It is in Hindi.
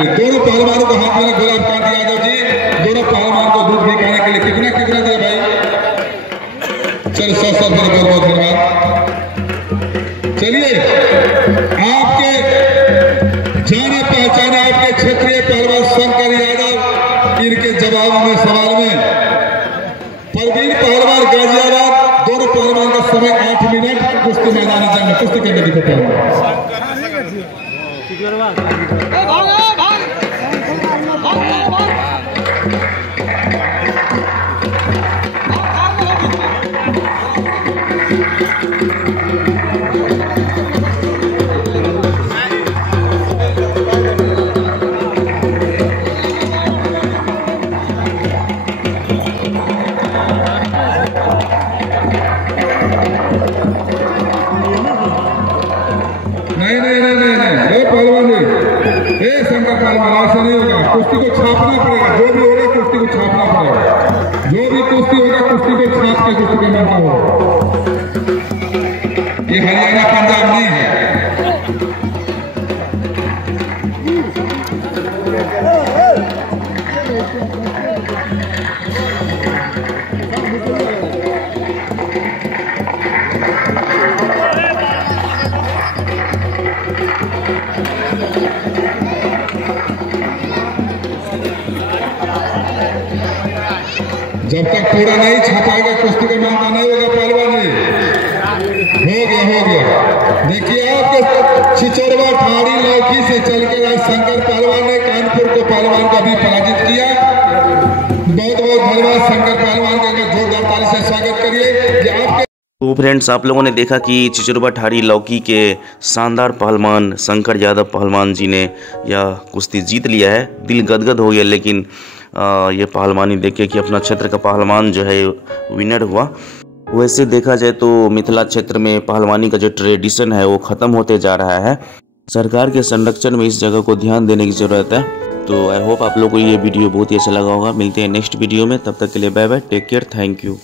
दोनों पहलवानों को हाथ में गुलाब कांत यादव जी, दोनों पहलवान को दूध दिखाने के लिए कितना कितना दिया भाई? चलो 100 बहुत बहुत धन्यवाद। चलिए आपके जाने पहचाने आपके क्षेत्रीय पहलवान शंकर यादव, इनके जवाब में सवाल में परवीन पहलवान गाजियाबाद, दोनों पहलवान का समय 8 मिनट। कुश्ती मैदानी जंग में कुश्ती करने की पहलवान कुश्ती को छापना पड़ेगा, जो भी होगा कुश्ती को छापना पड़ेगा, जो भी कुश्ती होगा कुश्ती को छाप के कुश्ती करना होगा। ये हरियाणा पंजाब नहीं है। जब तक पूरा नहीं छपाएगा कुश्ती का मामला नहीं होगा पहलवान जी। हो गया। देखिए आपके छिचोरवा ठाड़ी लौकी से चलकर आज शंकर पहलवान ने कानपुर को पहलवान को भी पराजित किया। बहुत बहुत धन्यवाद शंकर पहलवान का, जोरदार ताली से स्वागत करिए। तो फ्रेंड्स, आप लोगों ने देखा कि चिचुरवा ठाड़ी लौकी के शानदार पहलवान शंकर यादव पहलवान जी ने यह कुश्ती जीत लिया है। दिल गदगद हो गया, लेकिन ये पहलवानी देखे कि अपना क्षेत्र का पहलवान जो है विनर हुआ। वैसे देखा जाए तो मिथिला क्षेत्र में पहलवानी का जो ट्रेडिशन है वो ख़त्म होते जा रहा है। सरकार के संरक्षण में इस जगह को ध्यान देने की ज़रूरत है। तो आई होप आप लोगों को ये वीडियो बहुत ही अच्छा लगा होगा। मिलते हैं नेक्स्ट वीडियो में, तब तक के लिए bye bye, take care, thank you.